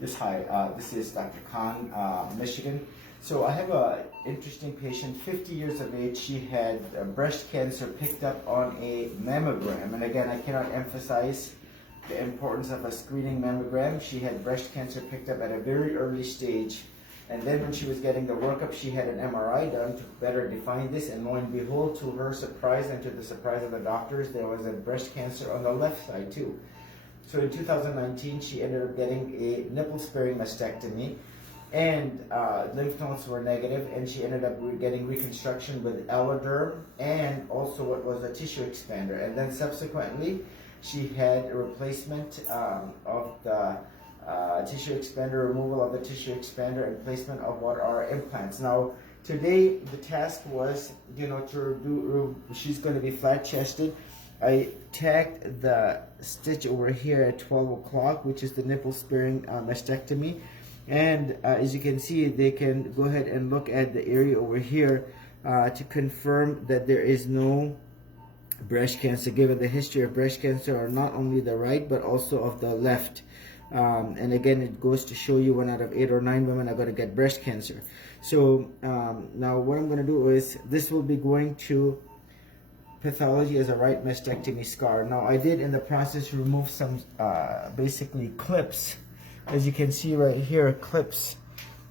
Yes, hi. This is Dr. Khan, Michigan. So I have a interesting patient, 50 years of age. She had breast cancer picked up on a mammogram. And again, I cannot emphasize the importance of a screening mammogram. She had breast cancer picked up at a very early stage. And then when she was getting the workup, she had an MRI done to better define this. And lo and behold, to her surprise and to the surprise of the doctors, there was a breast cancer on the left side too. So in 2019, she ended up getting a nipple-sparing mastectomy, and lymph nodes were negative, and she ended up getting reconstruction with alloderm and also what was a tissue expander. And then subsequently, she had a replacement of the tissue expander, removal of the tissue expander, and placement of what are implants. Now, today the task was, she's going to be flat-chested. I tagged the stitch over here at 12 o'clock, which is the nipple-sparing mastectomy. And as you can see, they can go ahead and look at the area over here to confirm that there is no breast cancer, given the history of breast cancer on not only the right, but also of the left. And again, it goes to show you 1 out of 8 or 9 women are going to get breast cancer. So now what I'm going to do is, this will be going to pathology as a right mastectomy scar. Now I did in the process remove some basically clips. As you can see right here, clips.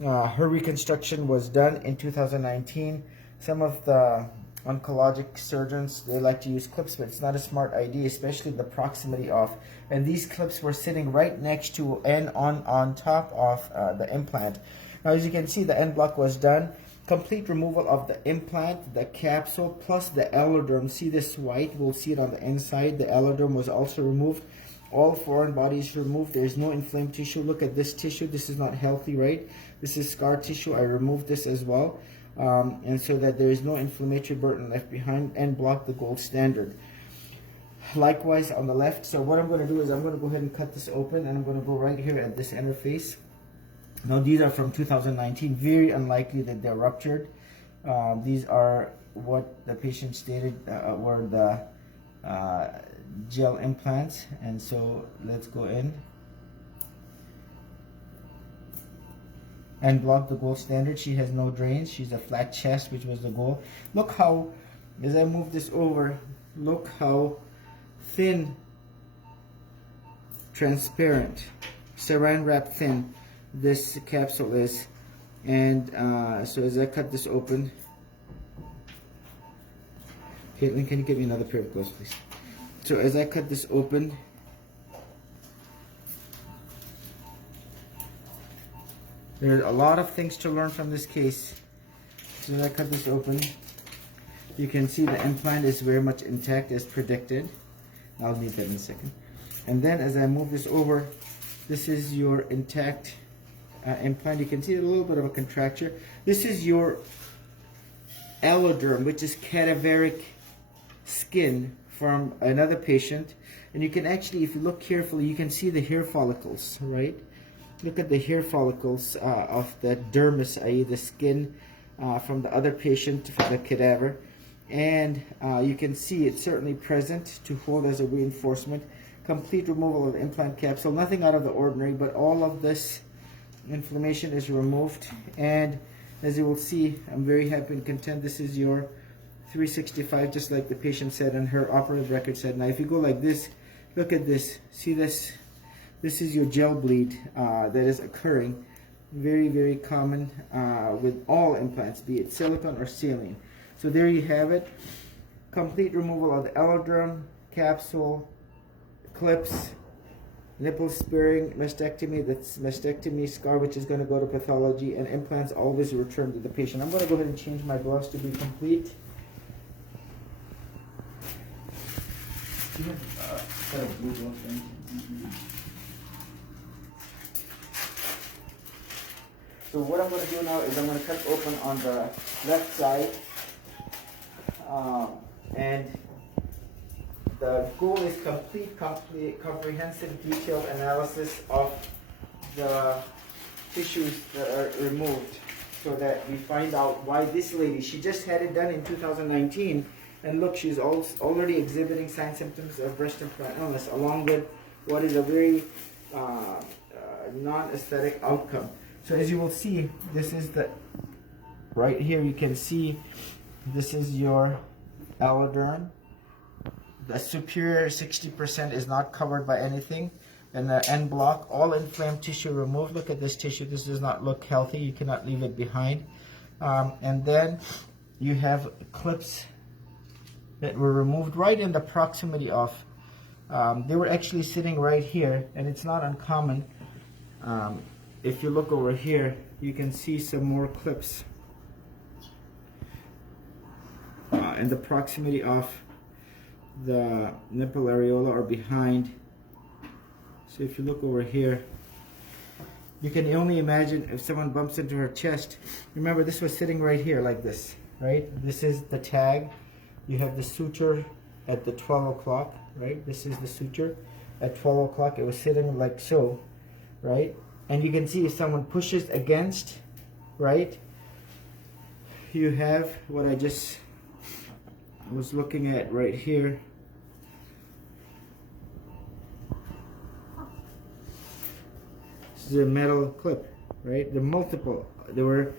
Her reconstruction was done in 2019. Some of the oncologic surgeons, they like to use clips, but it's not a smart idea, especially the proximity of. And these clips were sitting right next to and on top of the implant. Now as you can see, the end block was done. Complete removal of the implant, the capsule, plus the alloderm. See this white? We'll see it on the inside. The alloderm was also removed. All foreign bodies removed. There's no inflamed tissue. Look at this tissue. This is not healthy, right? This is scar tissue. I removed this as well. And so that there is no inflammatory burden left behind, and block the gold standard. Likewise on the left. So what I'm going to do is I'm going to go ahead and cut this open, and I'm going to go right here at this interface. Now these are from 2019, very unlikely that they're ruptured. These are what the patient stated were the gel implants. And so let's go in and block the gold standard. She has no drains. She's a flat chest, which was the goal. Look how, as I move this over, look how thin, transparent, saran wrap thin this capsule is. And so as I cut this open, Caitlin, can you give me another pair of gloves, please? So as I cut this open, there's a lot of things to learn from this case. So as I cut this open, you can see the implant is very much intact as predicted. I'll need that in a second. And then as I move this over, this is your intact implant. You can see a little bit of a contracture. This is your alloderm, which is cadaveric skin from another patient. And you can actually, if you look carefully, you can see the hair follicles, right? Look at the hair follicles of the dermis, i.e. the skin from the other patient, from the cadaver. And you can see it's certainly present to hold as a reinforcement. Complete removal of the implant capsule. Nothing out of the ordinary, but all of this inflammation is removed. And as you will see, I'm very happy and content. This is your 365, just like the patient said and her operative record said. Now if you go like this, look at this. See this? This is your gel bleed that is occurring. Very, very common with all implants, be it silicone or saline. So there you have it. Complete removal of the alloderm, capsule, clips, nipple sparing mastectomy, that's mastectomy scar, which is going to go to pathology, and implants always return to the patient. I'm going to go ahead and change my gloves to be complete. Do you have a blue glove thing? So what I'm going to do now is I'm going to cut open on the left side, and the goal is complete, comprehensive, detailed analysis of the tissues that are removed, so that we find out why this lady, she just had it done in 2019, and look, she's already exhibiting signs, symptoms of breast implant illness, along with what is a very non-aesthetic outcome. So as you will see, this is the, right here you can see, this is your alloderm. The superior 60% is not covered by anything. And the end block, all inflamed tissue removed. Look at this tissue. This does not look healthy. You cannot leave it behind. And then you have clips that were removed right in the proximity of. They were actually sitting right here, and it's not uncommon. If you look over here, you can see some more clips in the proximity of the nipple areola or behind. So if you look over here, you can only imagine if someone bumps into her chest. Remember, this was sitting right here like this, right? This is the tag. You have the suture at the 12 o'clock, right? This is the suture. At 12 o'clock, it was sitting like so, right? And you can see if someone pushes against, right? You have what I just was looking at right here. This is a metal clip, right? There are multiple. There were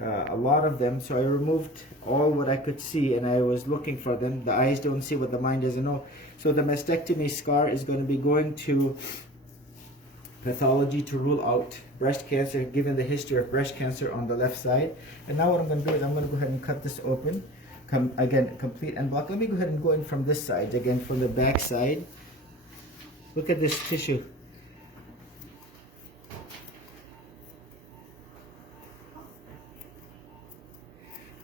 a lot of them, so I removed all what I could see, and I was looking for them. The eyes don't see what the mind doesn't know. So the mastectomy scar is going to be going to pathology to rule out breast cancer, given the history of breast cancer on the left side. And now what I'm going to do is I'm going to go ahead and cut this open. Again, complete end block. Let me go ahead and go in from this side, again from the back side. Look at this tissue.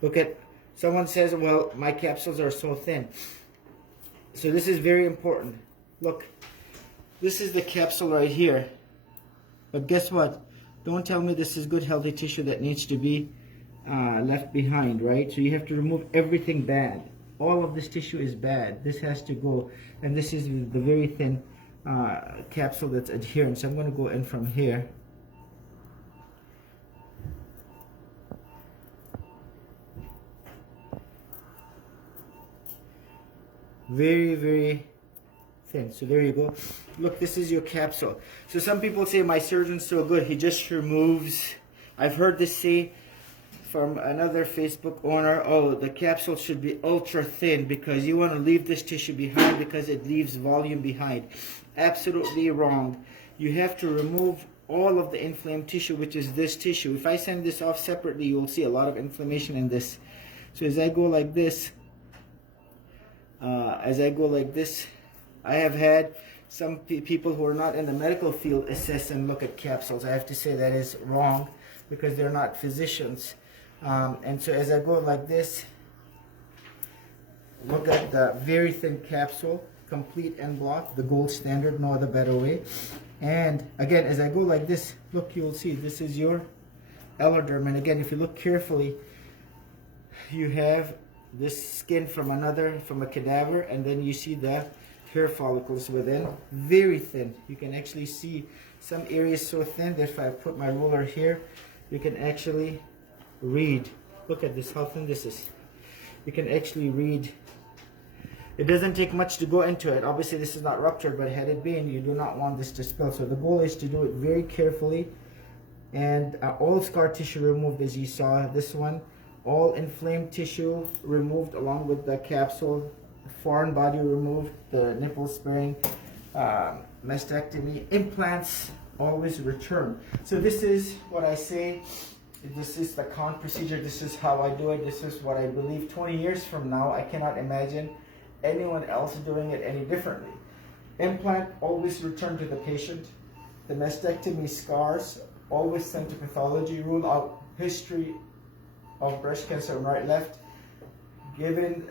Look at, someone says, well, my capsules are so thin. So this is very important. Look, this is the capsule right here. But guess what? Don't tell me this is good, healthy tissue that needs to be left behind, right? So you have to remove everything bad. All of this tissue is bad. This has to go. And this is the very thin capsule that's adherent. So I'm going to go in from here. Very, very thin. So there you go. Look, this is your capsule. So some people say, my surgeon's so good, he just removes. I've heard this say from another Facebook owner, oh, the capsule should be ultra thin because you want to leave this tissue behind because it leaves volume behind. Absolutely wrong. You have to remove all of the inflamed tissue, which is this tissue. If I send this off separately, you will see a lot of inflammation in this. So as I go like this, I have had some people who are not in the medical field assess and look at capsules. I have to say that is wrong because they're not physicians. And so as I go like this, look at the very thin capsule, complete end block, the gold standard, no other better way. And again, as I go like this, look, you'll see this is your alloderm. And again, if you look carefully, you have this skin from a cadaver, and then you see the hair follicles within, very thin. You can actually see some areas so thin that if I put my ruler here, you can actually read. Look at this, how thin this is. You can actually read. It doesn't take much to go into it. Obviously this is not ruptured, but had it been, you do not want this to spill. So the goal is to do it very carefully. And all scar tissue removed, as you saw, this one. All inflamed tissue removed along with the capsule, foreign body removed, the nipple sparing, mastectomy, implants always return. So this is what I say, this is the Khan procedure, this is how I do it, this is what I believe. 20 years from now, I cannot imagine anyone else doing it any differently. Implant always return to the patient. The mastectomy scars always sent to pathology, rule out history of breast cancer on right left. Given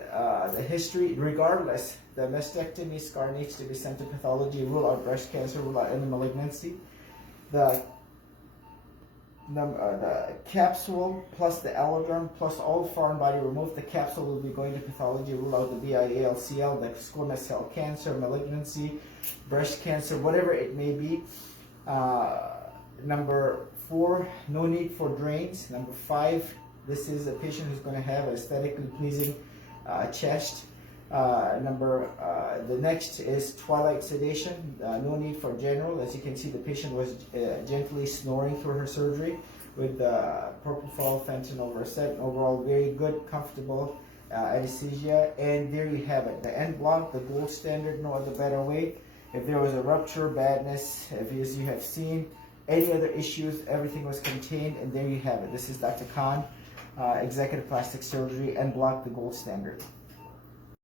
the history, regardless, the mastectomy scar needs to be sent to pathology, rule out breast cancer, rule out any malignancy. The capsule plus the alloderm plus all foreign body removed, the capsule will be going to pathology, rule out the BIALCL, the squamous cell cancer, malignancy, breast cancer, whatever it may be. Number 4, no need for drains. Number 5, this is a patient who's going to have an aesthetically pleasing chest. The next is twilight sedation. No need for general. As you can see, the patient was gently snoring through her surgery with propofol, fentanyl, Versed. Overall, very good, comfortable anesthesia. And there you have it. The en bloc, the gold standard, no other better way. If there was a rupture, badness, as you have seen, any other issues, everything was contained, and there you have it. This is Dr. Khan, executive plastic surgery, en bloc, the gold standard.